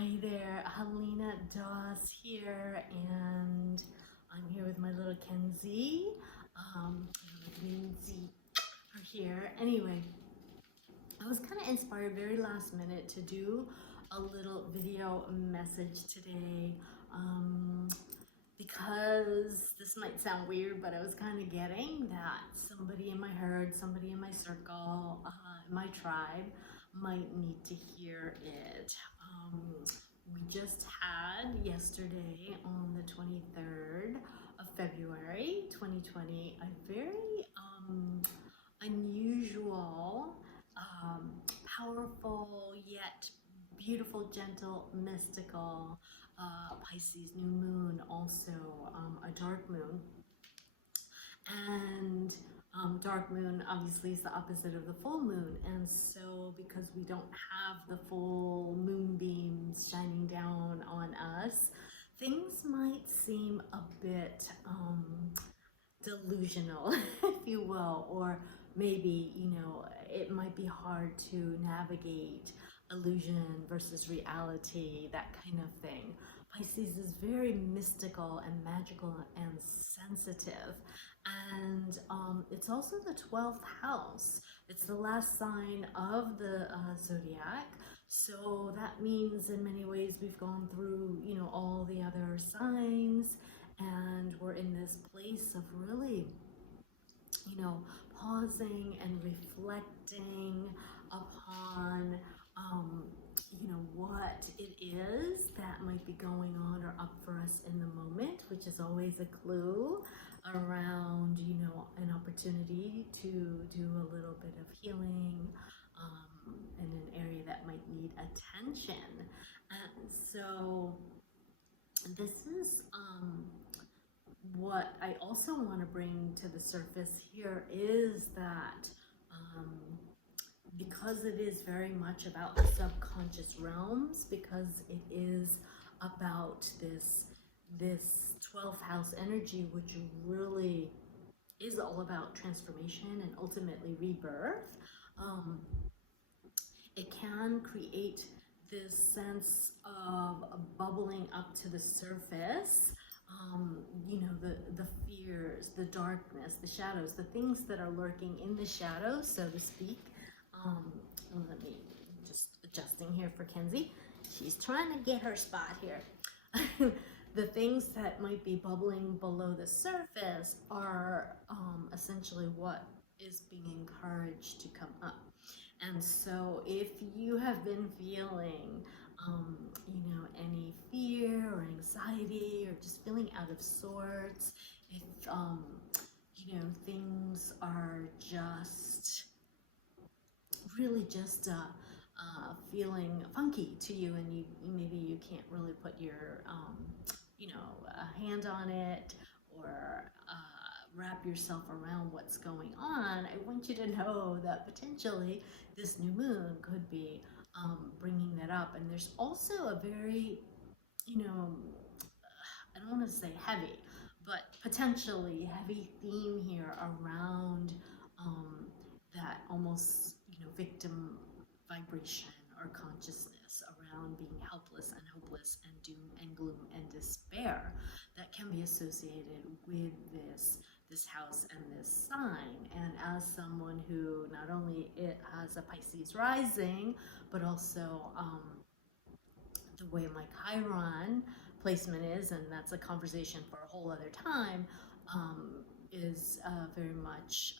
Hi there, Helena Doss here, and I'm here with my little Kenzie. Lindsay are here. Anyway, I was kind of inspired very last minute to do a little video message today because this might sound weird, but I was kind of getting that somebody in my herd, somebody in my circle, in my tribe might need to hear it. We just had yesterday on the 23rd of February 2020 a very unusual, powerful yet beautiful, gentle, mystical Pisces New Moon, also a dark moon. And dark moon obviously is the opposite of the full moon, and so because we don't have the full moonbeams shining down on us, things might seem a bit delusional, if you will, or maybe, it might be hard to navigate illusion versus reality, that kind of thing. Pisces is very mystical and magical and sensitive. And it's also the 12th house. It's the last sign of the zodiac. So that means in many ways we've gone through, all the other signs, and we're in this place of really, pausing and reflecting upon what it is that might be going on or up for us in the moment, which is always a clue around, an opportunity to do a little bit of healing in an area that might need attention. And so this is what I also want to bring to the surface here is that because it is very much about the subconscious realms, because it is about this 12th house energy, which really is all about transformation and ultimately rebirth, it can create this sense of bubbling up to the surface. The fears, the darkness, the shadows, the things that are lurking in the shadows, so to speak. Let me just adjusting here for Kenzie. She's trying to get her spot here. The things that might be bubbling below the surface are essentially what is being encouraged to come up. And so if you have been feeling any fear or anxiety or just feeling out of sorts, if things are just really just feeling funky to you, and maybe you can't really put your hand on it or wrap yourself around what's going on, I want you to know that potentially this new moon could be bringing that up. And there's also a very, I don't want to say heavy, but potentially heavy theme here around that almost, victim vibration or consciousness around being helpless and hopeless and doom and gloom and despair that can be associated with this house and this sign. And as someone who not only it has a Pisces rising, but also the way my Chiron placement is, and that's a conversation for a whole other time, is very much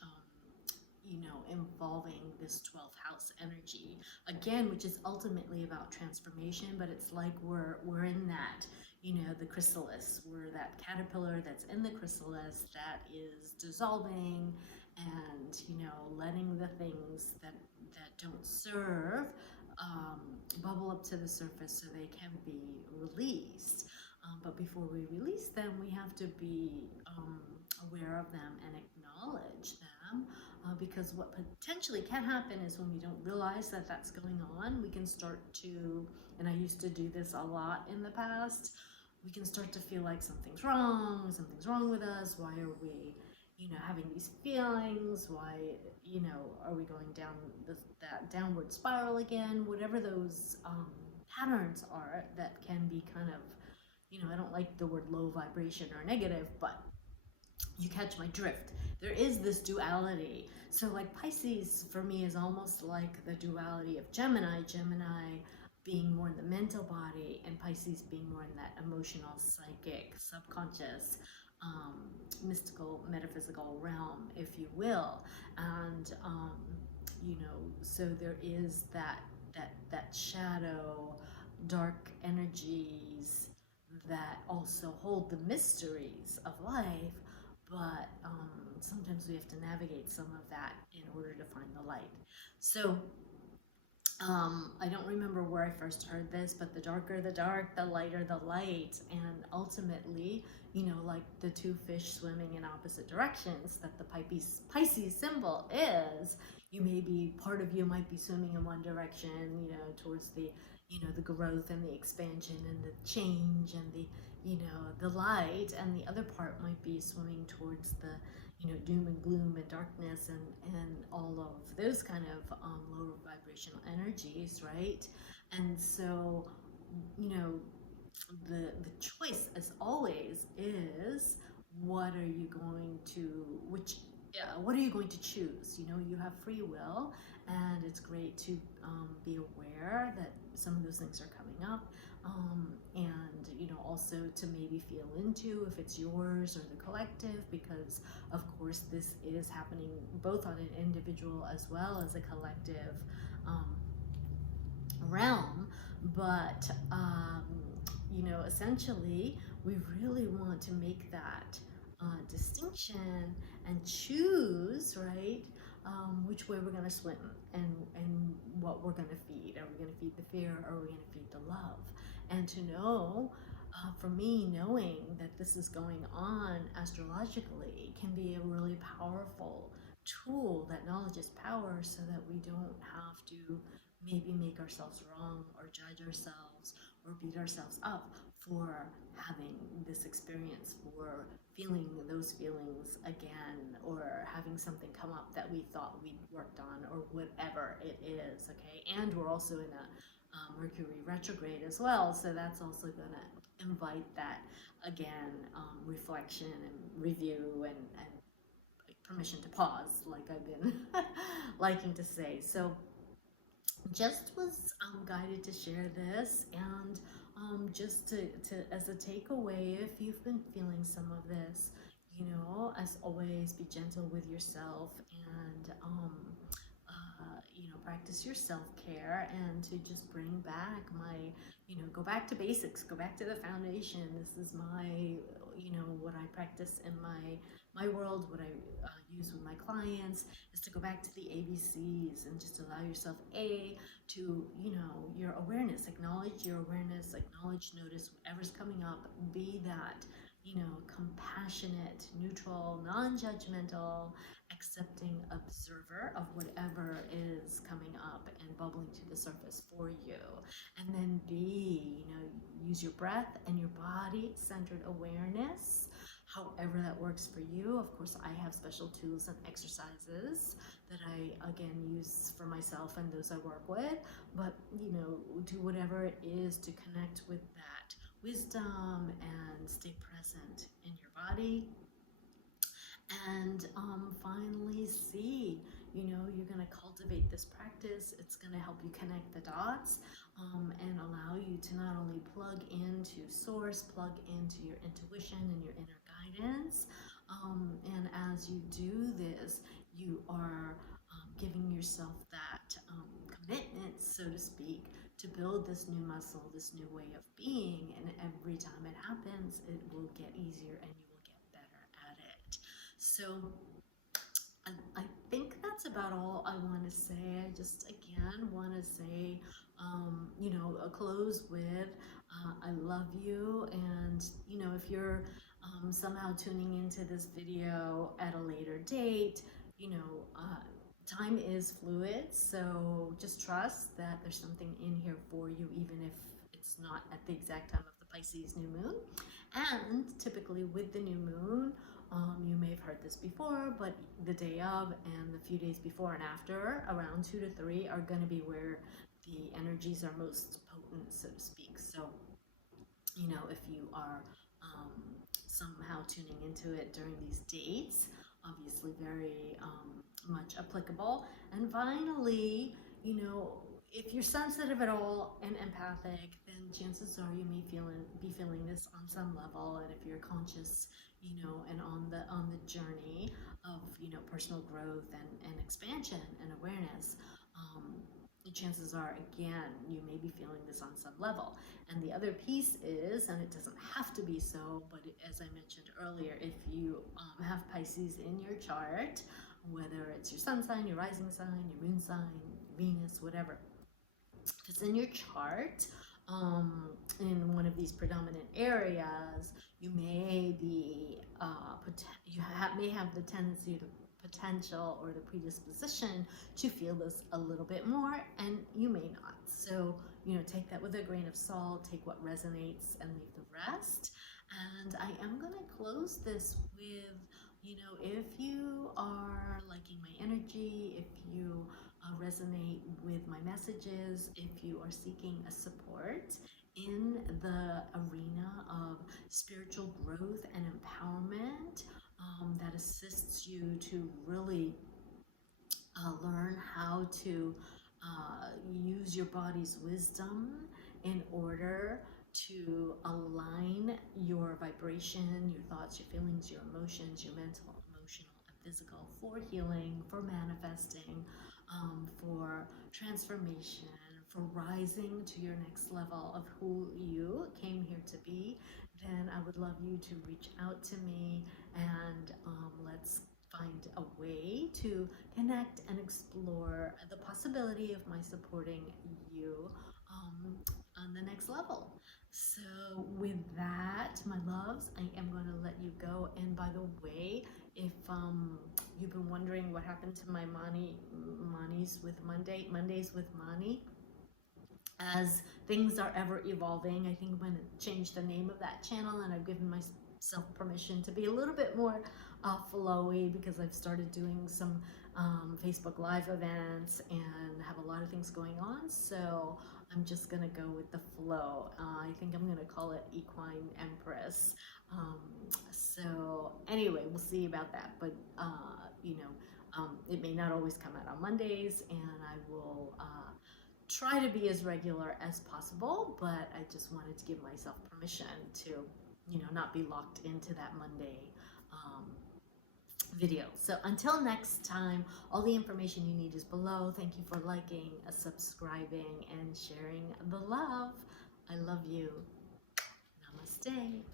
involving this 12th house energy again, which is ultimately about transformation. But it's like we're in that, the chrysalis. We're that caterpillar that's in the chrysalis that is dissolving and letting the things that don't serve bubble up to the surface so they can be released. But before we release them, we have to be aware of them and acknowledge them, because what potentially can happen is when we don't realize that that's going on, we can start to, and I used to do this a lot in the past, we can start to feel like something's wrong with us. Why are we having these feelings? Why are we going down that downward spiral again? Whatever those patterns are that can be kind of, I don't like the word low vibration or negative, but you catch my drift. There is this duality. So like Pisces for me is almost like the duality of Gemini. Gemini being more in the mental body, and Pisces being more in that emotional, psychic, subconscious, mystical, metaphysical realm, if you will. And so there is that shadow, dark energies that also hold the mysteries of life, but sometimes we have to navigate some of that in order to find the light. So I don't remember where I first heard this, but the darker the dark, the lighter the light. And ultimately, like the two fish swimming in opposite directions that the Pisces symbol is, part of you might be swimming in one direction, towards the, the growth and the expansion and the change and the light, and the other part might be swimming towards the, doom and gloom and darkness and all of those kind of lower vibrational energies, right? And so, the choice, as always, is what are you going to choose? You have free will, and it's great to be aware that some of those things are coming up, and also to maybe feel into if it's yours or the collective, because of course this is happening both on an individual as well as a collective realm. But essentially we really want to make that distinction and choose, right, which way we're going to swim, and what we're going to feed. Are we going to feed the fear, or are we going to feed the love? And to know, for me, knowing that this is going on astrologically can be a really powerful tool. That knowledge is power, so that we don't have to maybe make ourselves wrong or judge ourselves or beat ourselves up for having this experience, for feeling those feelings again, or having something come up that we thought we'd worked on, or whatever it is, okay? And we're also in a Mercury retrograde as well, so that's also going to invite that, again, reflection and review and permission to pause, like I've been liking to say. So just was guided to share this, and just to as a takeaway, if you've been feeling some of this, as always, be gentle with yourself, and practice your self-care, and to just bring back go back to basics, go back to the foundation. This is my, what I practice in my world, what I use with my clients, is to go back to the ABCs and just allow yourself to, your awareness, acknowledge your awareness, acknowledge, notice whatever's coming up, be that, compassionate, neutral, non-judgmental, accepting observer of whatever is coming up and bubbling to the surface for you. And then use your breath and your body centered awareness, however that works for you. Of course, I have special tools and exercises that I, again, use for myself and those I work with, but do whatever it is to connect with that wisdom and stay present in your body. And finally, see, you're going to cultivate this practice. It's going to help you connect the dots, and allow you to not only plug into source, plug into your intuition and your inner guidance. And as you do this, you are giving yourself that commitment, so to speak, to build this new muscle, this new way of being. And every time it happens, it will get easier and you will get better at it. So I think that's about all I want to say. I just, again, want to say, close with, I love you. And, if you're somehow tuning into this video at a later date, time is fluid. So just trust that there's something in here for you, even if it's not at the exact time of the Pisces new moon. And typically with the new moon, you may have heard this before, but the day of and the few days before and after, around 2 to 3, are going to be where the energies are most potent, so to speak. So, you know, if you are somehow tuning into it during these dates, obviously very much applicable. And finally, you know, if you're sensitive at all and empathic, then chances are you may be feeling this on some level. And if you're conscious, you know, and on the journey of, you know, personal growth and expansion and awareness, the chances are, again, you may be feeling this on some level. And the other piece is, and it doesn't have to be so, but as I mentioned earlier, if you have Pisces in your chart, whether it's your sun sign, your rising sign, your moon sign, Venus, whatever, if it's in your chart, in one of these predominant areas, you may be, may have the tendency, the potential, or the predisposition to feel this a little bit more, and you may not. So, you know, take that with a grain of salt, take what resonates and leave the rest. And I am going to close this with, you know, if you are liking my energy, if you resonate with my messages, if you are seeking a support in the arena of spiritual growth and empowerment, that assists you to really learn how to use your body's wisdom in order to align your vibration, your thoughts, your feelings, your emotions, your mental, emotional, and physical, for healing, for manifesting, for transformation, for rising to your next level of who you came here to be, then I would love you to reach out to me, and let's find a way to connect and explore the possibility of my supporting you on the next level. So with that, my loves, I am going to let you go. And by the way, if you've been wondering what happened to my Mondays with Mani, as things are ever evolving, I think I'm going to change the name of that channel, and I've given myself permission to be a little bit more flowy, because I've started doing some Facebook Live events and have a lot of things going on. So I'm just going to go with the flow. I think I'm going to call it Equine Empress. So anyway, we'll see about that. But, you know, it may not always come out on Mondays, and I will try to be as regular as possible, but I just wanted to give myself permission to, you know, not be locked into that Monday video. So until next time, all the information you need is below. Thank you for liking, subscribing, and sharing the love. I love you. Namaste.